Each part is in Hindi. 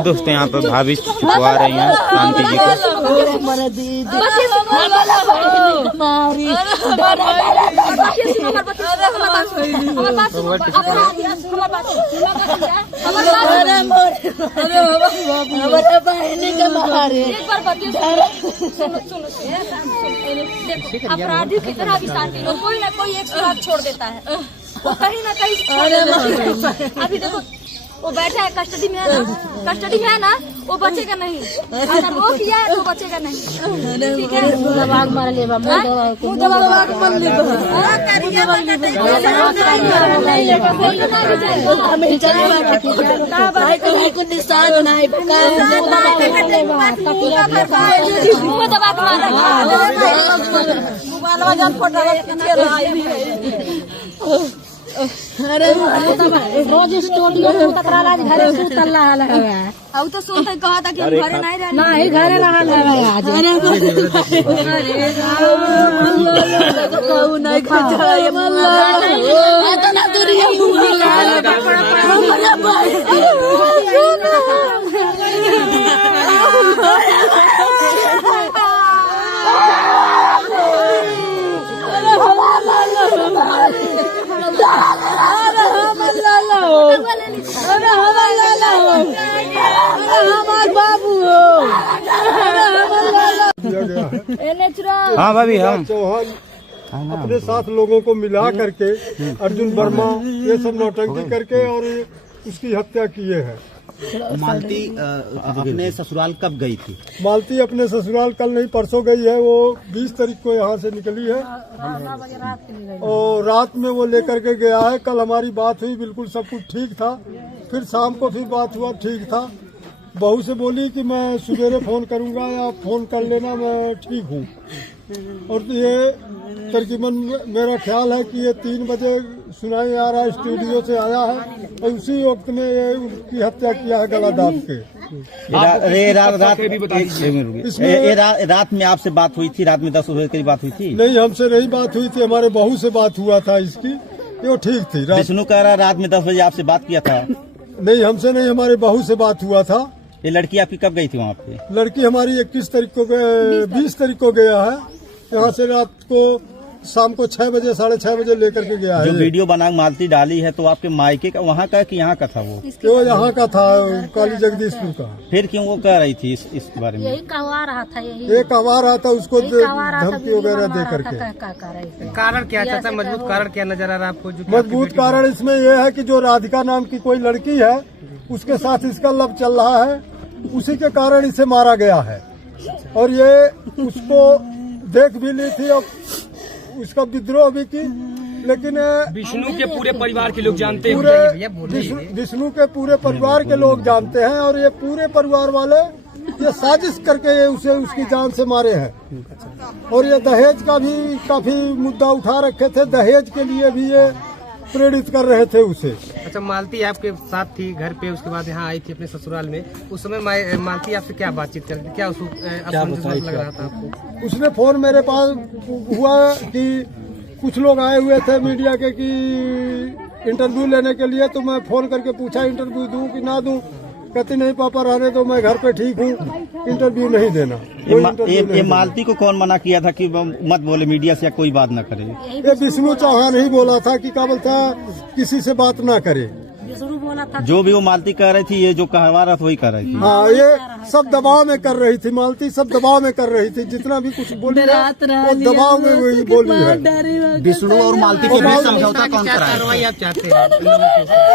दोस्तों यहाँ पर भाभी छुपवा रही हैं शांति जी को। अपराधी की तरह भी शांति लोग कोई ना कोई एक सुराग छोड़ देता है, वो कहीं ना कहीं। अभी देखो वो बैठा है कस्टडी में है ना, कस्टडी में है ना, वो बचेगा नहीं। अगर वो किया है तो बचेगा नहीं। ठीक है, दबाग मार ले बाबा, मुंह दबाग मार ले अरे रोज स्टूडियो में तकरार आज घरे सुतल रहा है। अब तो सुनते कहा था कि हम घरे नहीं रहना, नहीं घरे रहल है आज। कहू नहीं खजाए इतना दूरी हाँ भाभी हम चौहान अपने साथ लोगों को मिला करके अर्जुन वर्मा ये सब नौटंकी करके और उसकी हत्या किए हैं। मालती अपने ससुराल कब गई थी? मालती अपने ससुराल कल नहीं परसों गई है। वो 20 तारीख को यहाँ से निकली है और रात में वो लेकर के गया है। कल हमारी बात हुई, बिल्कुल सब कुछ ठीक था। फिर शाम को फिर बात हुआ, ठीक था। बहू से बोली कि मैं सवेरे फोन करूंगा या फोन कर लेना, मैं ठीक हूँ। और ये तकरीबन मेरा ख्याल है कि ये 3 बजे सुनाई आ रहा है, स्टूडियो से आया है और उसी वक्त में ये उसकी हत्या किया है गला दाब के। रात में आपसे बात हुई थी? रात में 10 बजे करीब बात हुई थी? नहीं, हमसे नहीं बात हुई थी, हमारे बहू से बात हुआ था इसकी। ये ठीक थी। विष्णु कह रहा रात में 10 बजे आपसे बात किया था? नहीं, हमसे नहीं, हमारे बहू से बात हुआ था। ये लड़की आपकी कब गई थी वहाँ पे? लड़की हमारी 21 तारीख को 20 तारीख को गया है यहाँ से। रात को शाम को 6 बजे 6:30 बजे लेकर के गया है। जो वीडियो बना मालती डाली है तो आपके मायके का वहाँ का कि यहाँ का था? वो यहाँ का था, काली जगदीशपुर का। फिर क्यों वो कह रही थी इस बारे में? यही कहवा रहा था, ये कहवा रहा था उसको धमकी वगैरह दे करके। कारण क्या चाहता है? मजबूत कारण क्या नजर आ रहा है आपको? मजबूत कारण इसमें यह है कि जो राधिका नाम की कोई लड़की है उसके साथ इसका लव चल रहा है, उसी के कारण इसे मारा गया है। और ये उसको देख भी ली थी और उसका विद्रोह भी की, लेकिन विष्णु के पूरे परिवार के लोग जानते हैं। विष्णु के पूरे परिवार के लोग जानते हैं और ये पूरे परिवार वाले ये साजिश करके ये उसे उसकी जान से मारे हैं। और ये दहेज का भी काफी मुद्दा उठा रखे थे, दहेज के लिए भी ये प्रेरित कर रहे थे उसे। अच्छा, मालती आपके साथ थी घर पे, उसके बाद यहाँ आई थी अपने ससुराल में। उस समय मालती आपसे क्या बातचीत करती, क्या उसको लग रहा था आपको? उसने फोन मेरे पास हुआ कि कुछ लोग आए हुए थे मीडिया के कि इंटरव्यू लेने के लिए, तो मैं फोन करके पूछा इंटरव्यू दूं कि ना दूं। कहती नहीं पापा रहने दो, मैं घर पे ठीक हूँ, इंटरव्यू नहीं देना। ये मालती को कौन मना किया था कि मत बोले मीडिया से या कोई बात न करे? ये विष्णु चौहान ही बोला था कि क्या बोलता किसी से बात ना करे। जो भी वो मालती कह रही थी, ये जो कहवा रहा था वही कर रही थी। हाँ, ये सब दबाव में कर रही थी। मालती सब दबाव में कर रही थी, जितना भी कुछ बोली है वो दबाव में वही बोली है। विष्णु और मालती के बीच समझौता कौन कराया? कार्रवाई आप चाहते हैं?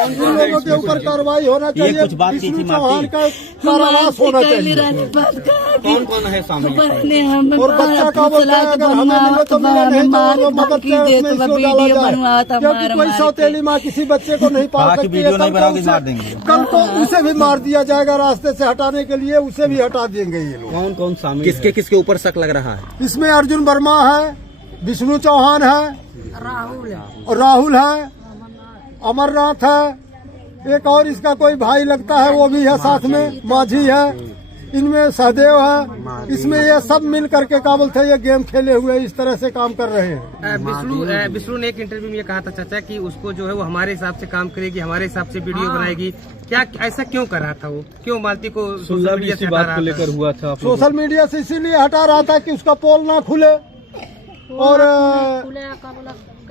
उन लोगों के ऊपर कार्रवाई होना चाहिए। कुछ बात की थी चौहान का कारावास होना चाहिए। कौन कौन है सामने? और बच्चा का बोलता है अगर हमें मिले तो मिले, नहीं तो मदद के उसमें इसको डाला जाए, क्योंकि कोई सौतेली माँ किसी बच्चे को नहीं पाल सकती है। कल को उसे भी मार दिया जाएगा, रास्ते से हटाने के लिए उसे भी हटा देंगे ये लोग। कौन कौन शामिल? किसके किसके ऊपर शक लग रहा है? इसमें अर्जुन वर्मा है, विष्णु चौहान है, राहुल है, अमरनाथ है, एक और इसका कोई भाई लगता है वो भी है साथ में, माझी है। इनमें सहदेव है, इसमें ये सब मिल करके क्या बोलते हैं, ये गेम खेले हुए इस तरह से काम कर रहे हैं। विष्णु ने एक इंटरव्यू में ये कहा था चाचा कि उसको जो है वो हमारे हिसाब से काम करेगी, हमारे हिसाब से वीडियो बनाएगी। क्या ऐसा क्यों कर रहा था वो? क्यों मालती को सोशल मीडिया से हटा रहा था? हुआ था सोशल मीडिया से इसीलिए हटा रहा था कि उसका पोल ना खुले और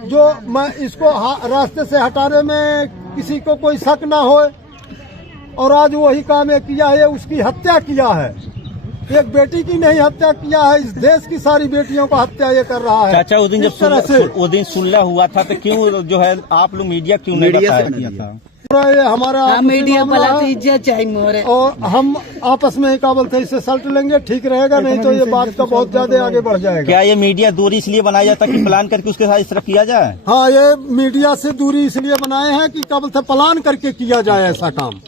जो मैं इसको रास्ते से हटाने में किसी को कोई शक ना हो। और आज वही काम है किया है, उसकी हत्या किया है। एक बेटी की नहीं हत्या किया है, इस देश की सारी बेटियों को हत्या ये कर रहा है। चाचा उस दिन जब उस दिन सुलह हुआ था तो क्यों जो है आप लोग मीडिया क्यों नहीं किया था? ये हमारा मीडिया वाला तो इज्जत चाहिए मोरे। और हम आपस में ही क्या बोलते हैं, इससे सल्ट लेंगे ठीक रहेगा, नहीं तो ये बात का बहुत ज्यादा आगे बढ़ जाएगा। क्या ये मीडिया दूरी इसलिए बनाया जाता है कि प्लान करके उसके साथ इस तरह किया जाए? हाँ, ये मीडिया से दूरी इसलिए बनाए हैं कि क्या बोलते हैं, प्लान करके किया जाए ऐसा काम।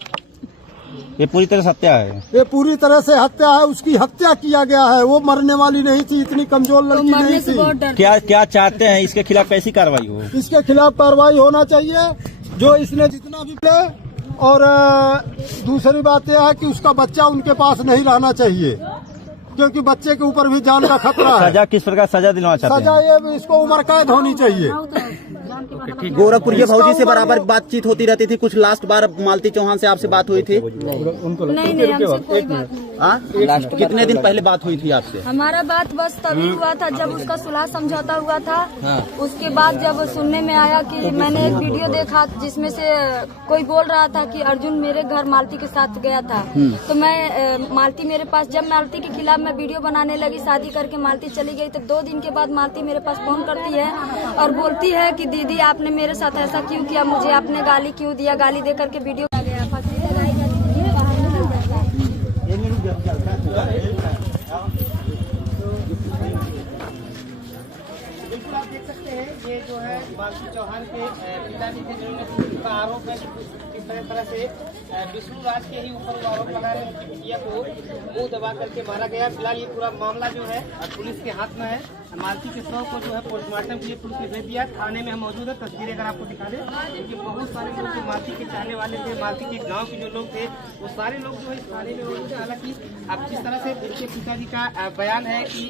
ये पूरी तरह से हत्या है। ये पूरी तरह से हत्या है, उसकी हत्या किया गया है। वो मरने वाली नहीं थी, इतनी कमजोर लड़की नहीं थी। क्या चाहते हैं इसके खिलाफ कैसी कार्रवाई हो? इसके खिलाफ कार्रवाई होना चाहिए, जो इसने जितना भी ले। और दूसरी बात यह है कि उसका बच्चा उनके पास नहीं रहना चाहिए, क्योंकि बच्चे के ऊपर भी जान का खतरा है। सजा किस प्रकार सजा दिलवाना चाहते हैं? सजा ये इसको उम्र कैद होनी चाहिए। गोरखपुर के फौजी से बराबर बातचीत होती रहती थी। कुछ लास्ट बार मालती चौहान से आपसे बात हुई थी? नहीं, हमसे कोई बात नहीं। कितने दिन पहले बात हुई थी आपसे? हमारा बात बस तभी हुआ था जब उसका सुलह समझौता हुआ था। उसके बाद जब सुनने में आया कि मैंने एक वीडियो देखा जिसमें से कोई बोल रहा था कि अर्जुन मेरे घर मालती के साथ गया था, तो मैं मालती मेरे पास, जब मालती के खिलाफ मैं वीडियो बनाने लगी, शादी करके मालती चली गई, तो 2 दिन के बाद मालती मेरे पास फोन करती है और बोलती है कि दीदी आपने मेरे साथ ऐसा क्यों किया, मुझे आपने गाली क्यों दिया, गाली दे करके वीडियो आ गया। बिल्कुल आप देख सकते हैं, ये जो है मालती चौहान के पिताजी थे, जिन्होंने का आरोप है कि किस तरह से विष्णु राज के ही ऊपर वो आरोप लगा रहे हैं कि बिटिया को मुंह दबा करके मारा गया। फिलहाल ये पूरा मामला जो है पुलिस के हाथ में है। मालती के शव को जो है पोस्टमार्टम के लिए पुलिस ने भेज दिया। थाने में हम मौजूद है, तस्वीरें अगर आपको दिखा दें, क्योंकि बहुत सारे लोग जो मालती के चाहने वाले थे, मालती के गाँव के जो लोग थे, वो सारे लोग जो है इस थाने में मौजूद है। हालांकि अब जिस तरह से उनके पिताजी का बयान है कि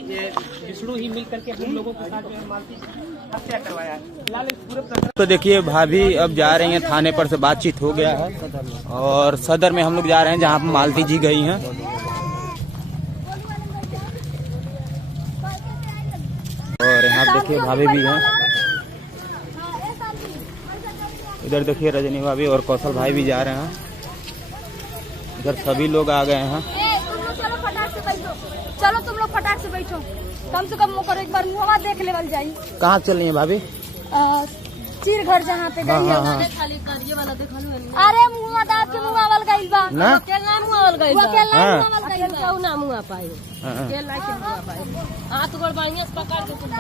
विष्णु ही मिल करके हम लोगों के साथ जो है मालती हत्या करवाया। फिलहाल इस पूरे तो देखिए भाभी अब जा रही हैं, थाने पर से बातचीत हो गया है और सदर में हम लोग जा रहे हैं जहाँ पर मालती जी गई हैं। और यहाँ पे देखिए भाभी भी हैं, इधर देखिए रजनी भाभी और कौशल भाई भी जा रहे हैं, इधर सभी लोग आ गए हैं। चलो फटाक से बैठो, चलो तुम लोग फटाक से बैठो, कम से कम मुकर एक बार मुँह देख लेवल जाई। कहाँ चल रही है भाभी? चिर घर जहाँ पे गई है। अरे मुँह दाब के मुँह आवल गई बा ना, मुँह गई ना मुँह पाई हाथ गोड़ बाइया पकड़ के तुम